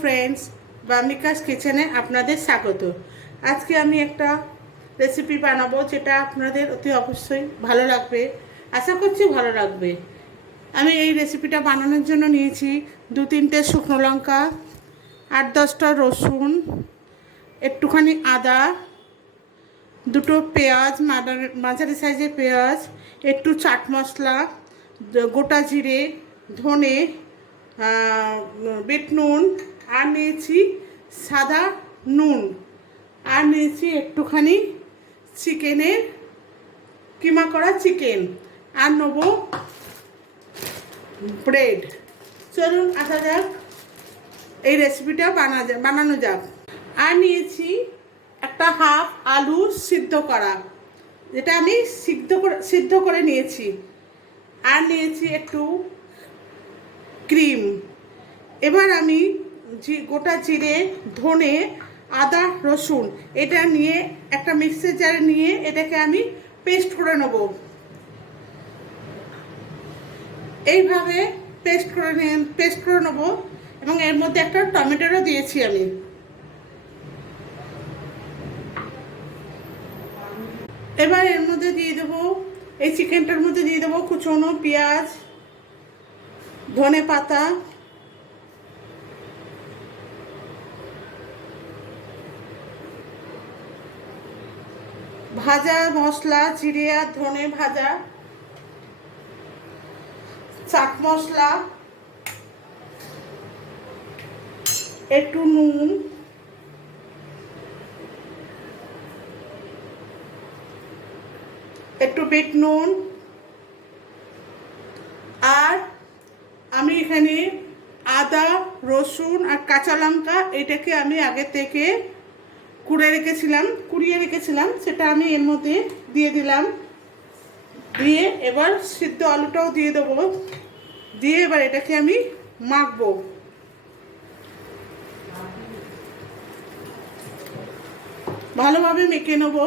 Friends, বামিকাস কিচেনে আপনাদের স্বাগত। আজকে আমি একটা রেসিপি বানাবো যেটা আপনাদের অতি অবশ্যই ভালো লাগবে, আশা করছি ভালো লাগবে। আমি এই রেসিপিটা বানানোর জন্য নিয়েছি 2-3টে শুকনো লঙ্কা, 8-10টা রসুন, একটুখানি আদা, 2টো পেঁয়াজ, মাঝারি সাইজের পেঁয়াজ, একটু চাট মশলা, গোটা জিরে, ধনে, বিট নুন, আর নিয়েছি সাদা নুন, আর নিয়েছি একটুখানি চিকেনের কিমা করা চিকেন, আর নেবো ব্রেড। চলুন আসা যাক, এই রেসিপিটা বানানো যাক। আর নিয়েছি একটা হাফ আলু সিদ্ধ করা, যেটা আমি সিদ্ধ করে নিয়েছি। আর নিয়েছি একটু ক্রিম। এবার আমি গোটা জিরে, ধনে, আদা, রসুন এটা নিয়ে একটা মিক্সার জারে নিয়ে এটাকে আমি পেস্ট করে নেব। এইভাবে পেস্ট করে নেব, এবং এর মধ্যে একটা টমেটোরও দিয়েছি আমি। এবার এর মধ্যে দিয়ে দেবো, এই চিকেনটার মধ্যে দিয়ে দেবো কুচনো পেঁয়াজ, ধনে পাতা, ভাজা মশলা, জিরে আর ধনে ভাজা, চাট মশলা, একটু নুন, একটু বিট নুন, আর আমি এখানে আদা, রসুন আর কাঁচা লঙ্কা এটাকে আমি আগে থেকে কুড়িয়ে রেখেছিলাম, সেটা আমি এর মধ্যে দিয়ে দিলাম। দিয়ে এবার সিদ্ধ আলুটাও দিয়ে দেবো, দিয়ে এবার এটাকে আমি মাখবো। ভালোভাবে মেখে নেবো।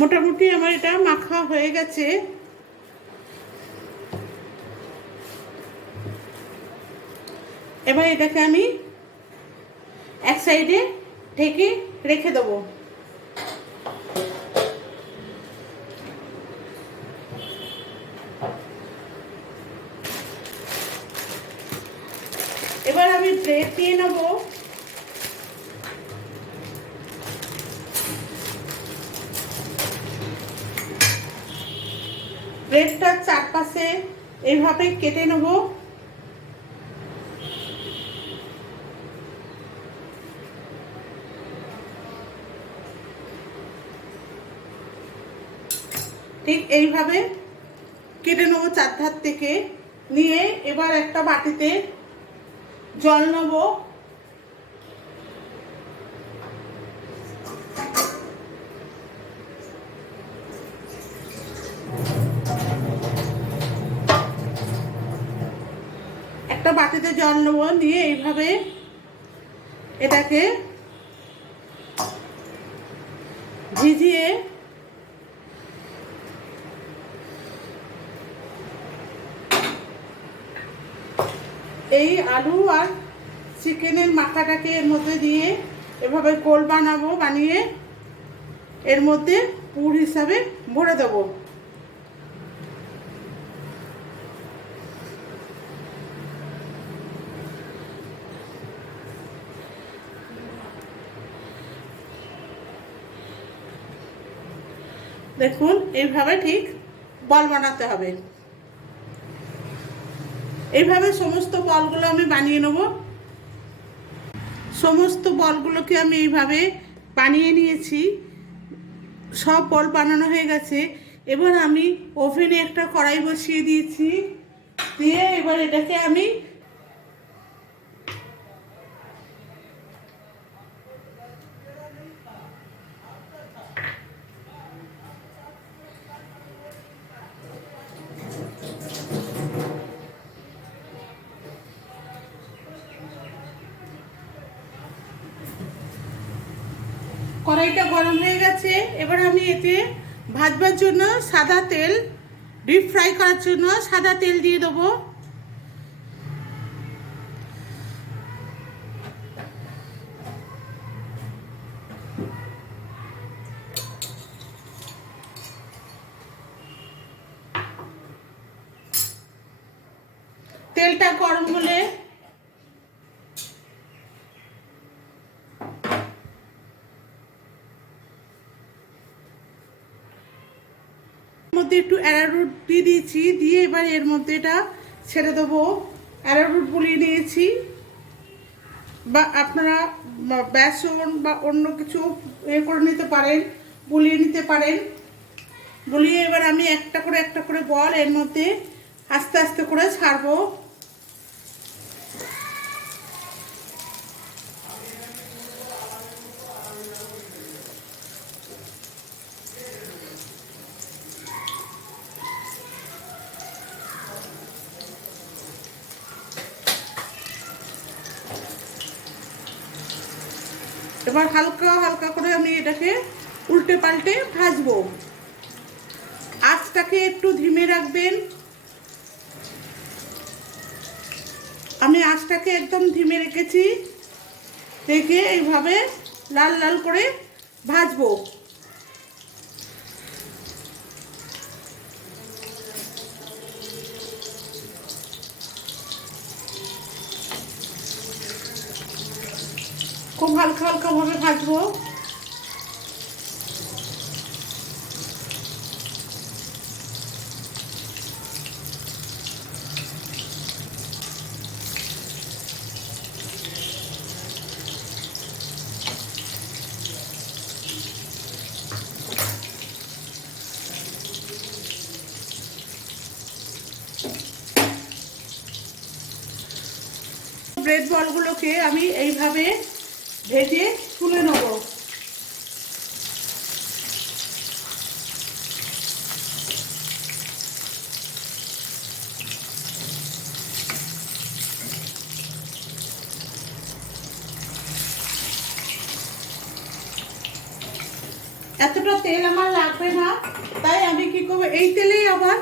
মোটামুটি আমার এটা মাখা হয়ে গেছে। এবার এটাকে আমি এক সাইডে ঢেকে রেখে দেবো। এবার আমি ব্রেড দিয়ে নেবো। ব্রেডটার চারপাশে এইভাবে কেটে নেব। ঠিক এইভাবে কেটে নেবো চারধার থেকে। নিয়ে এবার একটা বাটিতে জল নেব। একটা বাটিতে জল নেব, নিয়ে এইভাবে এটাকে ভিজিয়ে এই আলু আর চিকেনের মাখাটাকে এর মধ্যে দিয়ে এভাবে গোল বানাবো। বানিয়ে এর মধ্যে পুর হিসাবে ভরে দেবো। দেখুন, এইভাবে ঠিক বল বানাতে হবে। এইভাবে সমস্ত বলগুলো আমি বানিয়ে নেব। সমস্ত বলগুলোকে আমি এইভাবে বানিয়ে নিয়েছি। সব বল বানানো হয়ে গেছে। এবার আমি ওভেনে একটা কড়াই বসিয়ে দিয়েছি। দিয়ে এবার এটাকে আমি কড়াইটা গরম হয়ে গেছে। এবার আমি এতে ভাজবার জন্য সাদা তেল, ডিপ ফ্রাই করার জন্য সাদা তেল দিয়ে দেবো। তেলটা গরম হলে মধ্যে একটু অ্যারারুট দিয়ে দিয়েছি, দিয়ে এবার এর মধ্যে এটা ছেড়ে দেবো। অ্যারারুট বুলিয়ে নিয়েছি, বা আপনারা বেসন বা অন্য কিছু করে নিতে পারেন, বুলিয়ে নিতে পারেন। বুলিয়ে এবার আমি একটা করে বল এর মধ্যে আস্তে আস্তে করে ছাড়বো। এবার হালকা হালকা করে আমি এটাকে উল্টে পাল্টে ভাজবো। আঁচটাকে একটু ধিমে রাখবেন। আমি আঁচটাকে একদম ধিমে রেখেছি, রেখে এইভাবে লাল লাল করে ভাজবো। খুব হালকা হালকা ভাবে ভাজবো। ব্রেড বলগুলোকে আমি এইভাবে ভেজে তুলে নেব। এতটা তেল আমার লাগবে না, তাই আমি কি করবো, এই তেলেই আবার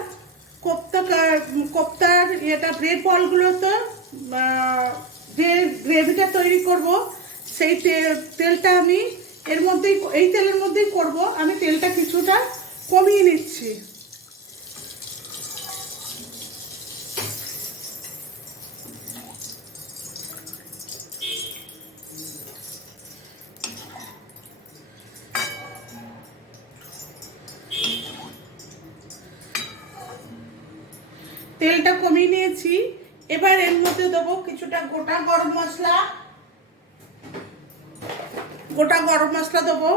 কোপ্তার এটা ব্রেড বলগুলো তো যে গ্রেভিটা তৈরি করব সেই তেলটা আমি এর মধ্যেই, এই তেলের মধ্যেই করব। আমি তেলটা কিছুটা কমিয়ে নিচ্ছি। তেলটা কমিয়ে নিয়েছি। এবার এর মধ্যে দেবো কিছুটা গোটা গরম মশলা। দেবো,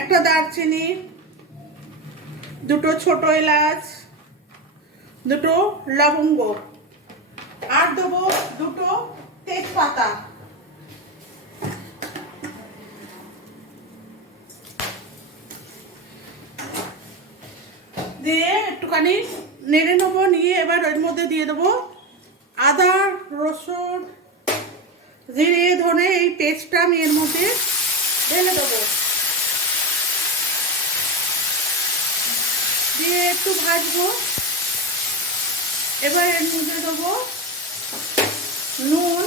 একটা দারচিনি, দুটো ছোট এলাচ, দুটো লবঙ্গ, আর দেবো দুটো তেজপাতা। দিয়ে একটুখানি নেড়ে নেবো। নিয়ে এবার এর মধ্যে দিয়ে দেবো আদা, রসুন, জিরে, ধনে এই পেস্টটা আমি এর মধ্যে ঢেলে দেবো। দিয়ে একটু ভাজবো। এবার এর মধ্যে দেবো নুন,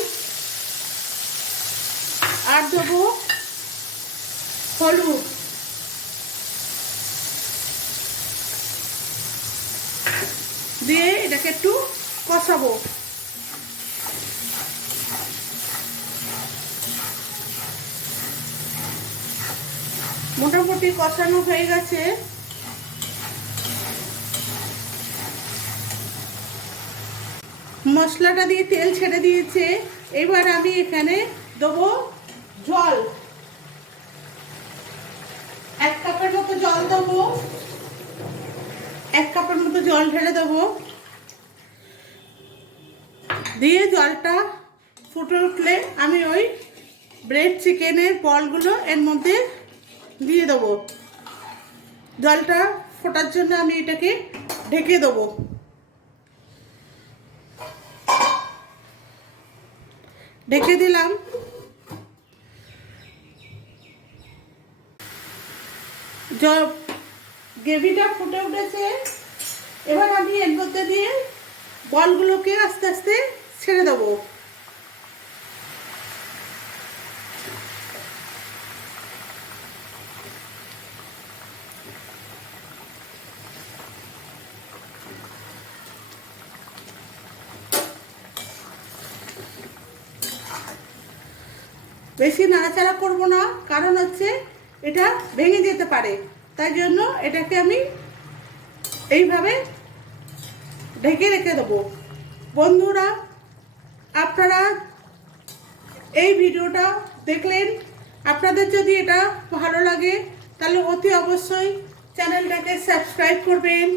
আর দেবো হলুদ। দিয়ে এটাকে একটু কষাবো। মোটামুটি কষানো হয়ে গেছে। মশলাটা দিয়ে তেল ছেড়ে দিয়েছে। এবার আমি এখানে দেবো জল, 1 কাপের মতো জল দেবো। 1 কাপের মতো জল ঢেলে দেবো। দিয়ে জলটা ফুটে উঠলে আমি ওই ব্রেড চিকেনের বলগুলো এর মধ্যে দিয়ে দেবো। জলটা ফোটার জন্য আমি এটাকে ঢেকে দেবো। ঢেকে দিলাম। গ্রেভিটা ফুটে উঠেছে, এবার আমি এর মধ্যে দিয়ে বলগুলোকে আস্তে আস্তে ছেড়ে দেবো। বেশি নাড়াচাড়া করব না, কারণ হচ্ছে এটা ভেঙে যেতে পারে, তাই জন্য এটাকে আমি এইভাবে ঢেকে রেখে দেবো। বন্ধুরা, আপনারা এই ভিডিওটা দেখলেন, আপনাদের যদি এটা ভালো লাগে তাহলে অতি অবশ্যই চ্যানেলটাকে সাবস্ক্রাইব করবেন,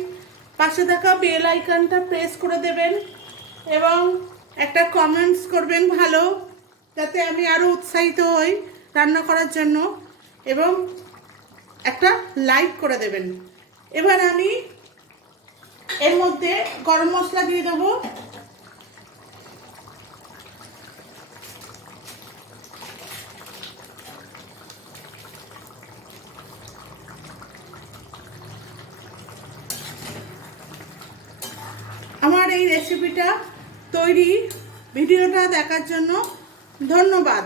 পাশে থাকা বেল আইকনটা প্রেস করে দেবেন এবং একটা কমেন্টস করবেন ভালো, যাতে আমি আরও উৎসাহিত হই রান্না করার জন্য, এবং একটা লাইক করে দেবেন। এবার আমি এর মধ্যে গরম মশলা দিয়ে দেবো। আমার এই রেসিপিটা তৈরি ভিডিওটা দেখার জন্য ধন্যবাদ।